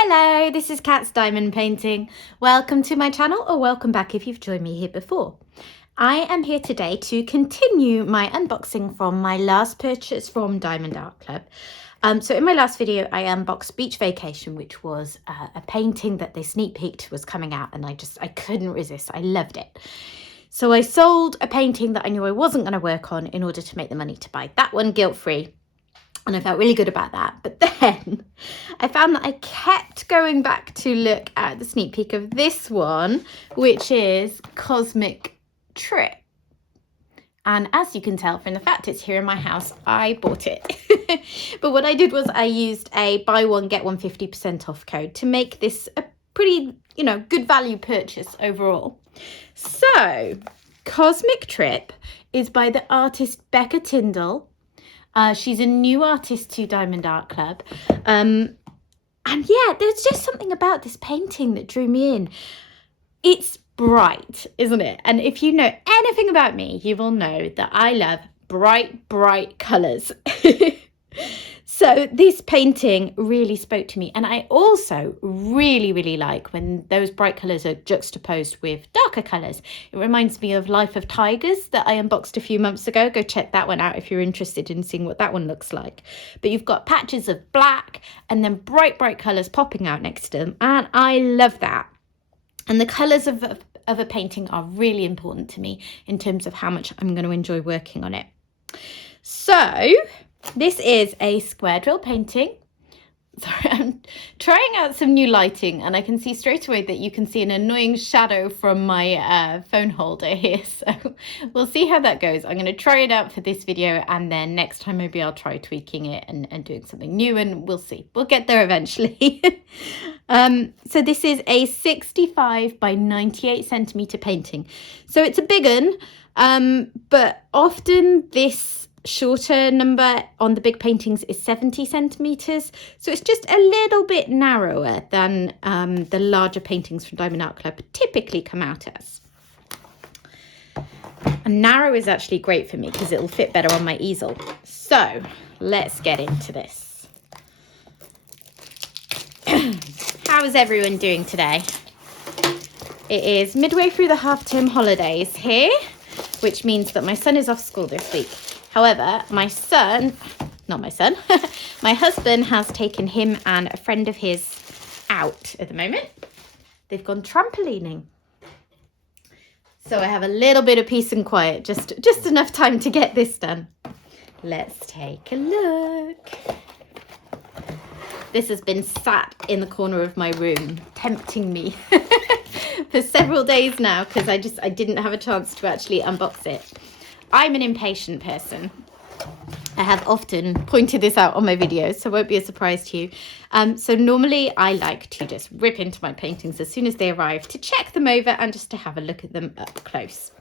Hello, this is Cat's Diamond Painting. Welcome to my channel, or welcome back if you've joined me here before. I am here today to continue my unboxing from my last purchase from Diamond Art Club. So in my last video, I unboxed Beach Vacation, which was a painting that they sneak peeked was coming out, and I couldn't resist. I loved it. So I sold a painting that I knew I wasn't going to work on in order to make the money to buy that one guilt-free. And I felt really good about that. But then I found that I kept going back to look at the sneak peek of this one, which is Cosmic Trip. And as you can tell from the fact it's here in my house, I bought it. But what I did was I used a buy one, get one 50% off code to make this a pretty, good value purchase overall. So Cosmic Trip is by the artist Becca Tyndall. She's a new artist to Diamond Art Club. And yeah, there's just something about this painting that drew me in. It's bright, isn't it? And if you know anything about me, you will know that I love bright, bright colours. So this painting really spoke to me. And I also really, really like when those bright colours are juxtaposed with darker colours. It reminds me of Life of Tigers that I unboxed a few months ago. Go check that one out if you're interested in seeing what that one looks like. But you've got patches of black and then bright, bright colours popping out next to them. And I love that. And the colours of a painting are really important to me in terms of how much I'm going to enjoy working on it. So this is a square drill painting. Sorry, I'm trying out some new lighting and I can see straight away that you can see an annoying shadow from my phone holder here. So we'll see how that goes. I'm going to try it out for this video, and then next time maybe I'll try tweaking it and doing something new, and we'll see. We'll get there eventually. So this is a 65 by 98 centimeter painting. So it's a big one, but often this shorter number on the big paintings is 70 centimeters, so it's just a little bit narrower than the larger paintings from Diamond Art Club typically come out as. And narrow is actually great for me because it'll fit better on my easel. So let's get into this. How is everyone doing today? It is midway through the half-term holidays here, which means that my son is off school this week. However, my husband has taken him and a friend of his out at the moment. They've gone trampolining. So I have a little bit of peace and quiet, just enough time to get this done. Let's take a look. This has been sat in the corner of my room, tempting me for several days now because I didn't have a chance to actually unbox it. I'm an impatient person. I have often pointed this out on my videos, so it won't be a surprise to you. So normally I like to just rip into my paintings as soon as they arrive to check them over and just to have a look at them up close.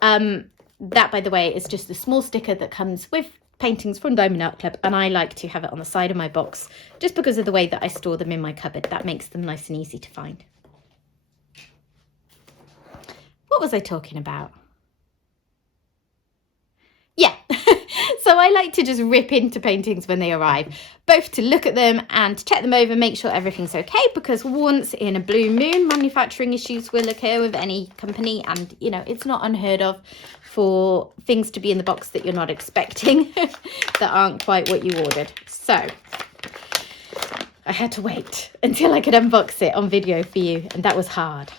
That, by the way, is just the small sticker that comes with paintings from Diamond Art Club, and I like to have it on the side of my box just because of the way that I store them in my cupboard. That makes them nice and easy to find. What was I talking about? Yeah, so I like to just rip into paintings when they arrive, both to look at them and to check them over, make sure everything's okay, because once in a blue moon, manufacturing issues will occur with any company, and, it's not unheard of for things to be in the box that you're not expecting, that aren't quite what you ordered. So I had to wait until I could unbox it on video for you, and that was hard.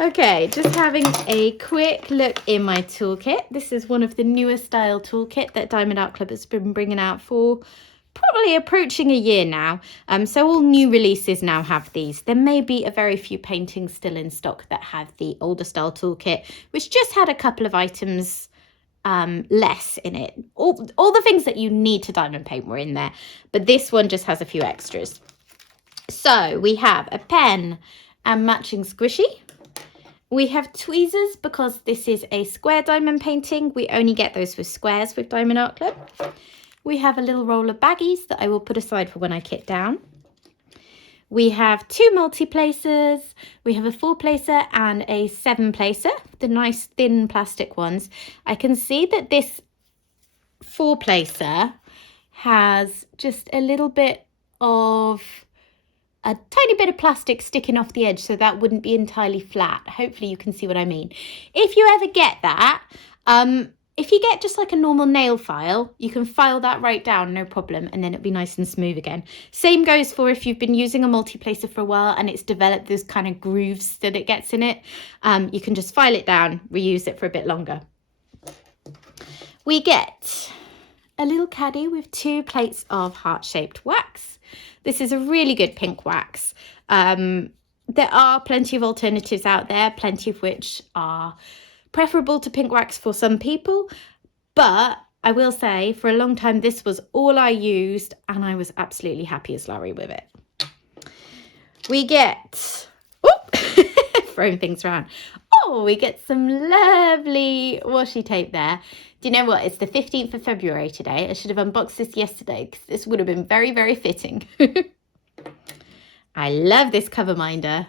Okay, just having a quick look in my toolkit. This is one of the newer style toolkit that Diamond Art Club has been bringing out for probably approaching a year now. So all new releases now have these. There may be a very few paintings still in stock that have the older style toolkit, which just had a couple of items less in it. All the things that you need to diamond paint were in there, but this one just has a few extras. So we have a pen and matching squishy. We have tweezers because this is a square diamond painting. We only get those with squares with Diamond Art Club. We have a little roll of baggies that I will put aside for when I kit down. We have 2 multi-placers. We have a 4-placer and a 7-placer, the nice thin plastic ones. I can see that this 4-placer has just a little bit of a tiny bit of plastic sticking off the edge so that wouldn't be entirely flat. Hopefully you can see what I mean. If you ever get that, if you get just like a normal nail file, you can file that right down, no problem, and then it'll be nice and smooth again. Same goes for if you've been using a multi-placer for a while and it's developed those kind of grooves that it gets in it. You can just file it down, reuse it for a bit longer. We get a little caddy with 2 plates of heart-shaped wax. This is a really good pink wax. There are plenty of alternatives out there, plenty of which are preferable to pink wax for some people. But I will say for a long time, this was all I used and I was absolutely happy as Larry with it. We get, throwing things around. Oh, we get some lovely washi tape there. Do you know what? It's the 15th of February today. I should have unboxed this yesterday because this would have been very, very fitting. I love this cover minder.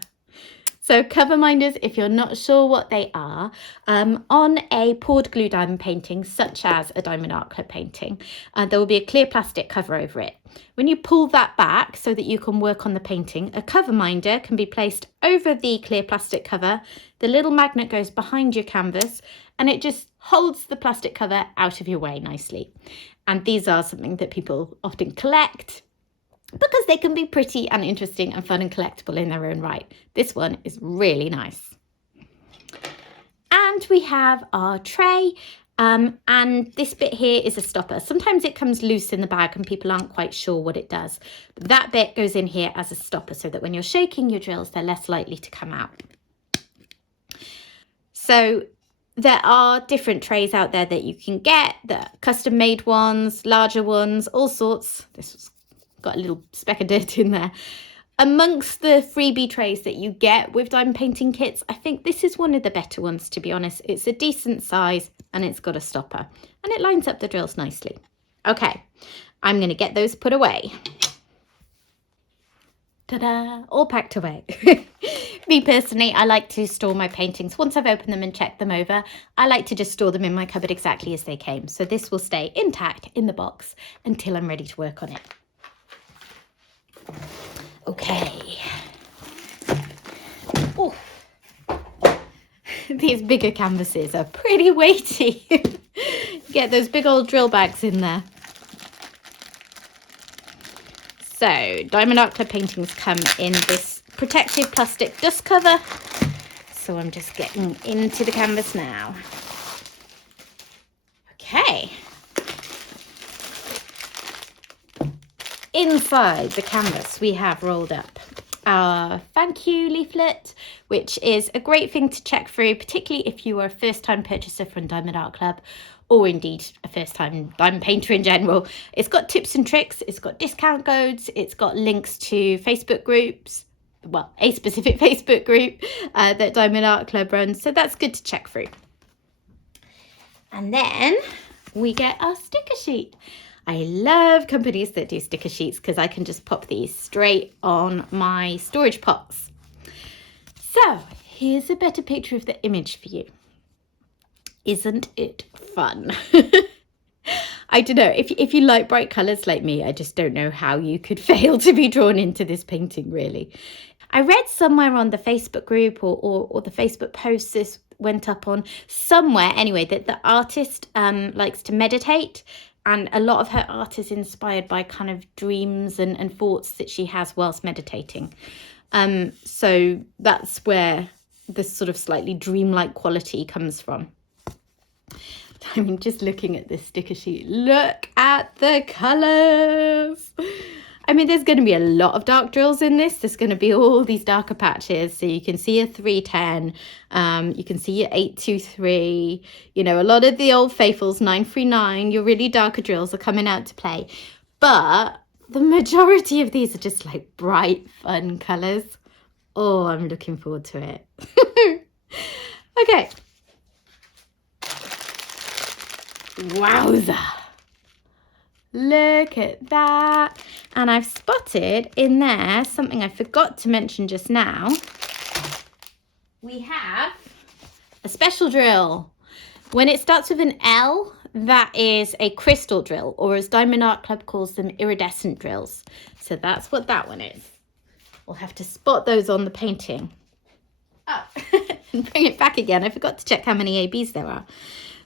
So cover minders, if you're not sure what they are, on a poured glue diamond painting, such as a Diamond Art Club painting, there will be a clear plastic cover over it. When you pull that back so that you can work on the painting, a cover minder can be placed over the clear plastic cover. The little magnet goes behind your canvas and it just holds the plastic cover out of your way nicely. And these are something that people often collect because they can be pretty and interesting and fun and collectible in their own right. This one is really nice. And we have our tray, and this bit here is a stopper. Sometimes it comes loose in the bag and people aren't quite sure what it does. But that bit goes in here as a stopper so that when you're shaking your drills, they're less likely to come out. So there are different trays out there that you can get, the custom made ones, larger ones, all sorts. This was got a little speck of dirt in there. Amongst the freebie trays that you get with diamond painting kits, I think this is one of the better ones, to be honest. It's a decent size and it's got a stopper and it lines up the drills nicely. Okay, I'm going to get those put away. Ta-da, all packed away. Me personally, I like to store my paintings. Once I've opened them and checked them over, I like to just store them in my cupboard exactly as they came. So this will stay intact in the box until I'm ready to work on it. Okay. Oh, these bigger canvases are pretty weighty. Get those big old drill bags in there. So, Diamond Art Club paintings come in this protective plastic dust cover. So I'm just getting into the canvas now. Okay. Inside the canvas, we have rolled up our thank you leaflet, which is a great thing to check through, particularly if you are a first-time purchaser from Diamond Art Club, or indeed a first-time diamond painter in general. It's got tips and tricks, it's got discount codes, it's got links to Facebook groups, well, a specific Facebook group that Diamond Art Club runs, so that's good to check through. And then we get our sticker sheet. I love companies that do sticker sheets because I can just pop these straight on my storage pots. So here's a better picture of the image for you. Isn't it fun? I don't know, if you like bright colours like me, I just don't know how you could fail to be drawn into this painting, really. I read somewhere on the Facebook group or the Facebook post this went up on, somewhere anyway, that the artist likes to meditate. And a lot of her art is inspired by kind of dreams and thoughts that she has whilst meditating. So that's where this sort of slightly dreamlike quality comes from. I mean, just looking at this sticker sheet, look at the colours. I mean, there's going to be a lot of dark drills in this. There's going to be all these darker patches. So you can see a 310, you can see your 823, you know, a lot of the old faithfuls, 939, your really darker drills are coming out to play. But the majority of these are just like bright, fun colours. Oh, I'm looking forward to it. Okay. Wowza. Look at that. And I've spotted in there something I forgot to mention just now. We have a special drill. When it starts with an L, that is a crystal drill, or as Diamond Art Club calls them, iridescent drills. So that's what that one is. We'll have to spot those on the painting. Oh, and bring it back again. I forgot to check how many ABs there are.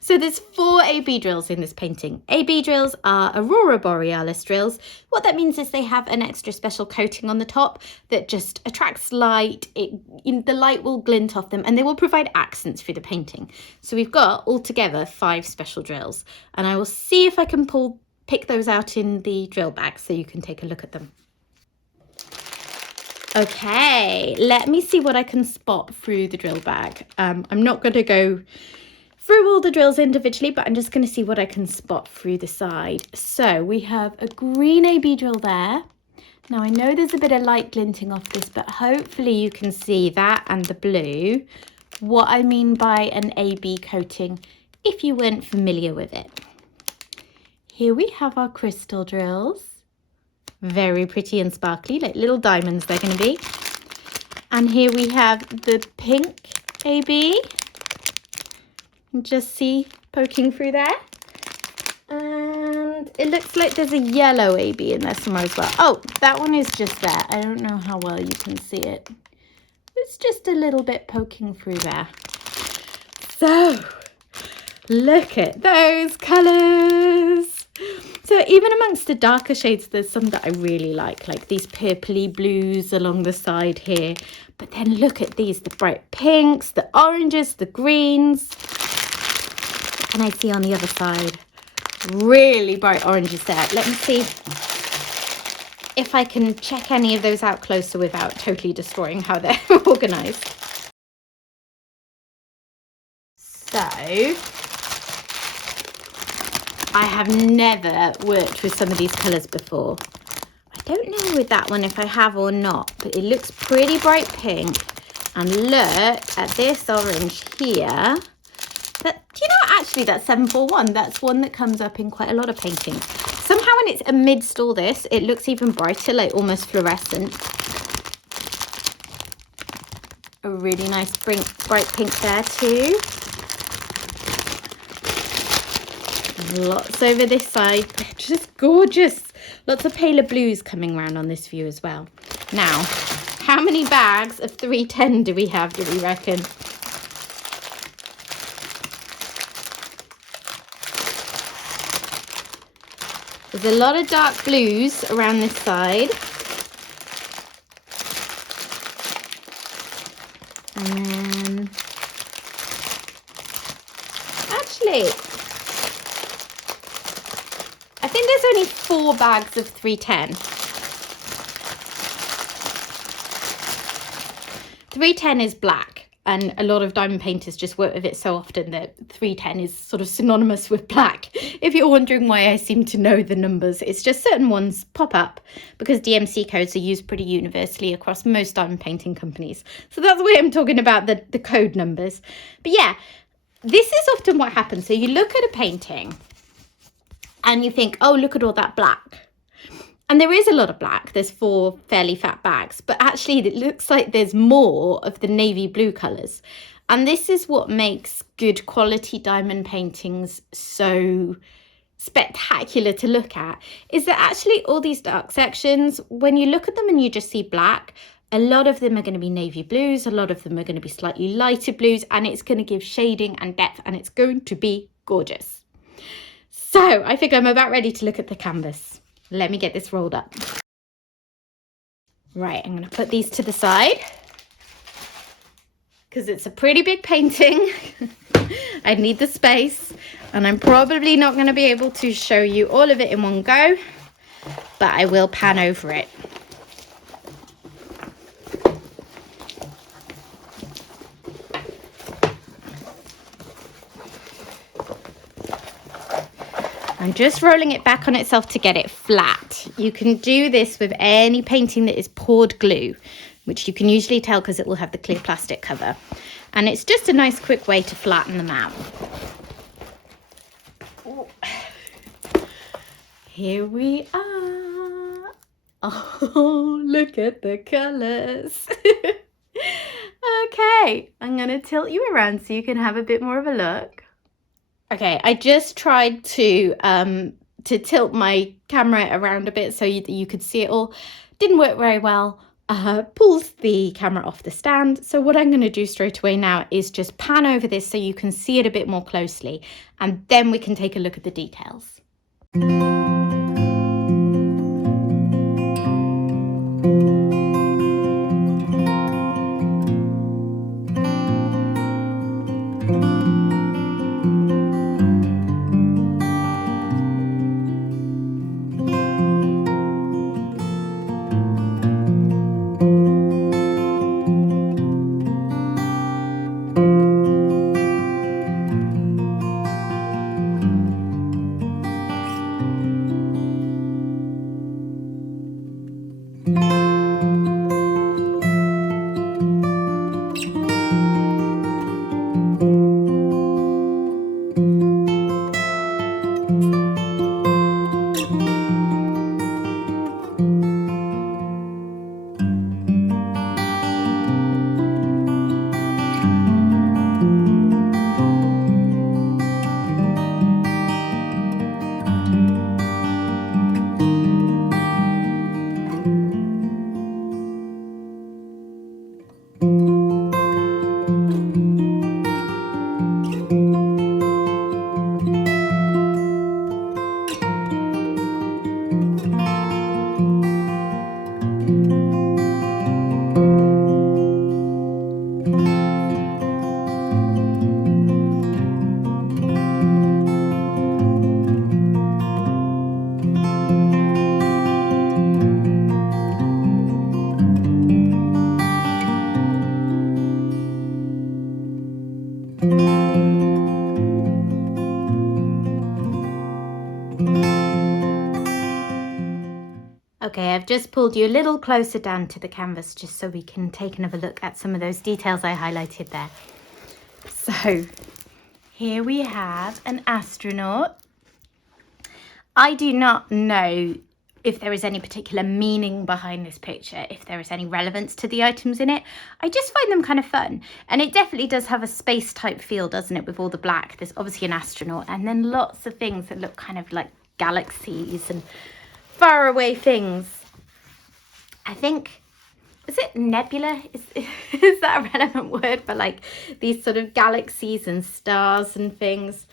So there's 4 AB drills in this painting. AB drills are Aurora Borealis drills. What that means is they have an extra special coating on the top that just attracts light. The light will glint off them and they will provide accents for the painting. So we've got altogether 5 special drills, and I will see if I can pick those out in the drill bag so you can take a look at them. Okay, let me see what I can spot through the drill bag. I'm not going to go through all the drills individually, but I'm just going to see what I can spot through the side. So we have a green AB drill there. Now I know there's a bit of light glinting off this, but hopefully you can see that and the blue, what I mean by an AB coating if you weren't familiar with it. Here we have our crystal drills. Very pretty and sparkly, like little diamonds they're going to be. And here we have the pink AB. Just see poking through there. And it looks like there's a yellow AB in there somewhere as well. Oh, that one is just there. I don't know how well you can see it. It's just a little bit poking through there. So, look at those colours. So even amongst the darker shades, there's some that I really like these purpley blues along the side here. But then look at these, the bright pinks, the oranges, the greens. And I see on the other side, really bright oranges there. Let me see if I can check any of those out closer without totally destroying how they're organised. So I have never worked with some of these colours before. I don't know with that one if I have or not, but it looks pretty bright pink. And look at this orange here. Do you know, actually that's 741. That's one that comes up in quite a lot of paintings. Somehow when it's amidst all this, it looks even brighter, like almost fluorescent. A really nice bright pink there too. Lots over this side, just gorgeous. Lots of paler blues coming around on this view as well. Now, how many bags of 310 do we have, do we reckon? There's a lot of dark blues around this side. And then, actually, I think there's only 4 bags of 310. 310 is black, and a lot of diamond painters just work with it so often that 310 is sort of synonymous with black. If you're wondering why I seem to know the numbers, it's just certain ones pop up because DMC codes are used pretty universally across most diamond painting companies. So that's why I'm talking about the code numbers. But yeah, this is often what happens. So you look at a painting and you think, oh, look at all that black. And there is a lot of black. There's 4 fairly fat bags, but actually it looks like there's more of the navy blue colours. And this is what makes good quality diamond paintings so spectacular to look at, is that actually all these dark sections, when you look at them and you just see black, a lot of them are going to be navy blues, a lot of them are going to be slightly lighter blues, and it's going to give shading and depth, and it's going to be gorgeous. So I think I'm about ready to look at the canvas. Let me get this rolled up. Right, I'm going to put these to the side because it's a pretty big painting. I need the space, and I'm probably not going to be able to show you all of it in one go, but I will pan over it. I'm just rolling it back on itself to get it flat. You can do this with any painting that is poured glue, which you can usually tell because it will have the clear plastic cover. And it's just a nice quick way to flatten them out. Ooh. Here we are. Oh, look at the colours. Okay, I'm going to tilt you around so you can have a bit more of a look. Okay, I just tried to to tilt my camera around a bit so you could see it all. Didn't work very well. Pulls the camera off the stand. So what I'm going to do straight away now is just pan over this so you can see it a bit more closely, and then we can take a look at the details. Okay, I've just pulled you a little closer down to the canvas just so we can take another look at some of those details I highlighted there. So here we have an astronaut. I do not know if there is any particular meaning behind this picture, if there is any relevance to the items in it. I just find them kind of fun. And it definitely does have a space type feel, doesn't it, with all the black. There's obviously an astronaut and then lots of things that look kind of like galaxies and far away things. I think, is it nebula? Is that a relevant word for like these sort of galaxies and stars and things?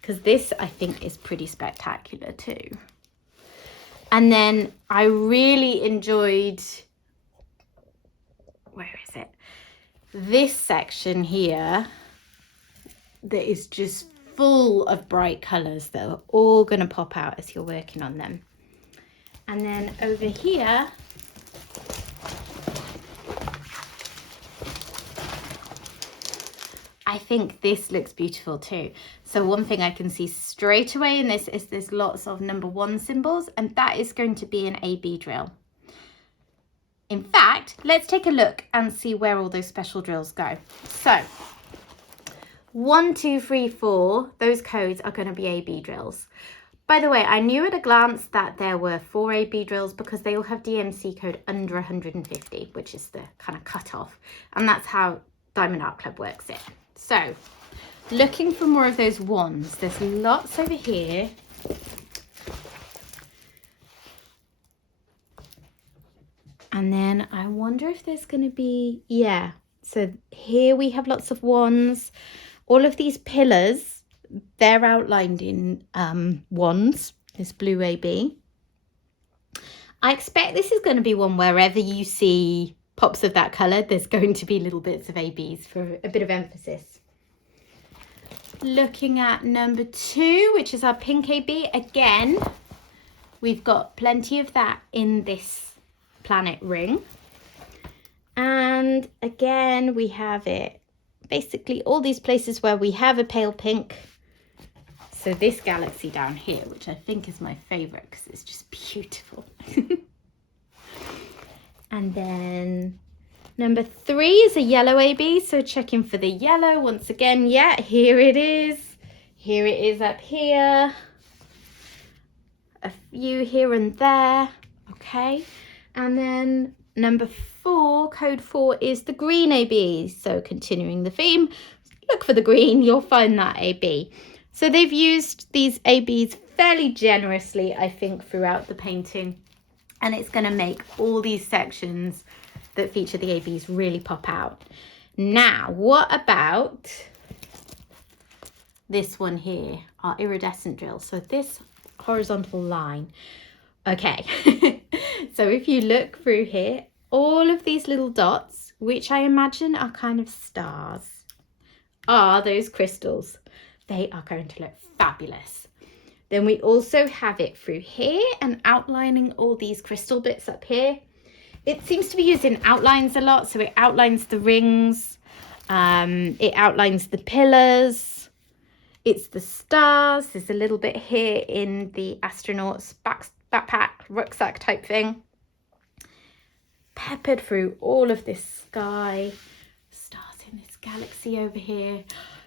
Because this I think is pretty spectacular too. And then I really enjoyed, where is it? This section here that is just full of bright colours that are all going to pop out as you're working on them. And then over here, I think this looks beautiful too. So one thing I can see straight away in this is there's lots of number 1 symbols, and that is going to be an AB drill. In fact, let's take a look and see where all those special drills go. So 1, 2, 3, 4, those codes are going to be AB drills. By the way, I knew at a glance that there were 4 AB drills because they all have DMC code under 150, which is the kind of cutoff. And that's how Diamond Art Club works it. So, looking for more of those ones, there's lots over here. And then I wonder if there's going to be, yeah. So here we have lots of ones. All of these pillars, they're outlined in wands, this blue AB. I expect this is going to be one wherever you see pops of that colour, there's going to be little bits of ABs for a bit of emphasis. Looking at number 2, which is our pink AB, again, we've got plenty of that in this planet ring. And again, we have it basically all these places where we have a pale pink. So this galaxy down here, which I think is my favourite because it's just beautiful. And then number 3 is a yellow AB. So checking for the yellow once again. Yeah, here it is. Here it is up here. A few here and there. Okay. And then number 4, code 4 is the green AB. So continuing the theme, look for the green, you'll find that AB. So they've used these ABs fairly generously, I think, throughout the painting. And it's going to make all these sections that feature the ABs really pop out. Now, what about this one here, our iridescent drill? So this horizontal line. Okay, so if you look through here, all of these little dots, which I imagine are kind of stars, are those crystals. They are going to look fabulous. Then we also have it through here and outlining all these crystal bits up here. It seems to be used in outlines a lot, so it outlines the rings, it outlines the pillars, it's the stars. There's a little bit here in the astronaut's backpack, rucksack type thing. Peppered through all of this sky, stars in this galaxy over here.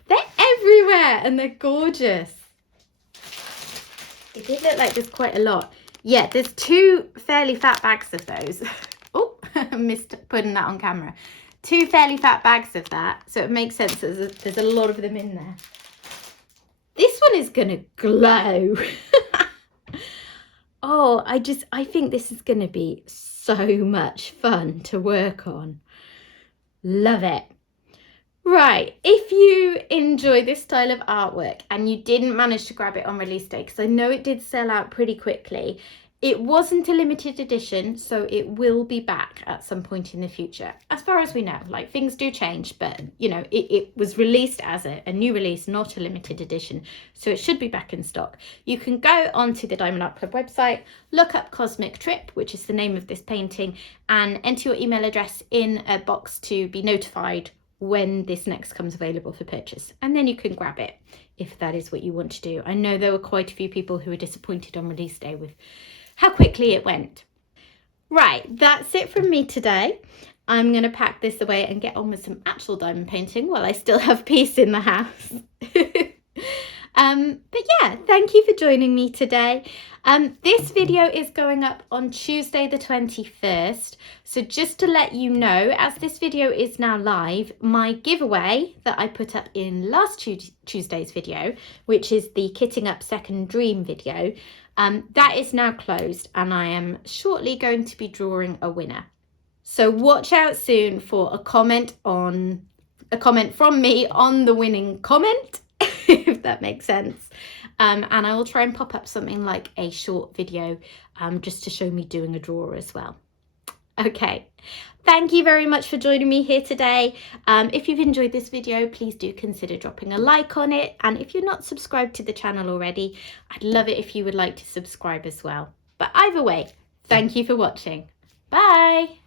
They're everywhere and they're gorgeous. It did look like there's quite a lot. Yeah, there's 2 fairly fat bags of those. Oh, I missed putting that on camera. 2 fairly fat bags of that. So it makes sense that there's a lot of them in there. This one is going to glow. Oh, I think this is going to be so much fun to work on. Love it. Right, if you enjoy this style of artwork and you didn't manage to grab it on release day, because I know it did sell out pretty quickly, it wasn't a limited edition, so it will be back at some point in the future. As far as we know, like, things do change, but you know, it was released as a new release, not a limited edition, so it should be back in stock. You can go onto the Diamond Art Club website, look up Cosmic Trip, which is the name of this painting, and enter your email address in a box to be notified when this next comes available for purchase, and then you can grab it if that is what you want to do. I know there were quite a few people who were disappointed on release day with how quickly it went. Right, that's it from me today. I'm going to pack this away and get on with some actual diamond painting while I still have peace in the house. But yeah, thank you for joining me today. This video is going up on Tuesday the 21st. So just to let you know, as this video is now live, my giveaway that I put up in last Tuesday's video, which is the Kitting Up Second Dream video, that is now closed and I am shortly going to be drawing a winner. So watch out soon for a comment from me on the winning comment, if that makes sense. And I will try and pop up something like a short video just to show me doing a draw as well. Okay, thank you very much for joining me here today. If you've enjoyed this video, please do consider dropping a like on it. And if you're not subscribed to the channel already, I'd love it if you would like to subscribe as well. But either way, thank you for watching. Bye.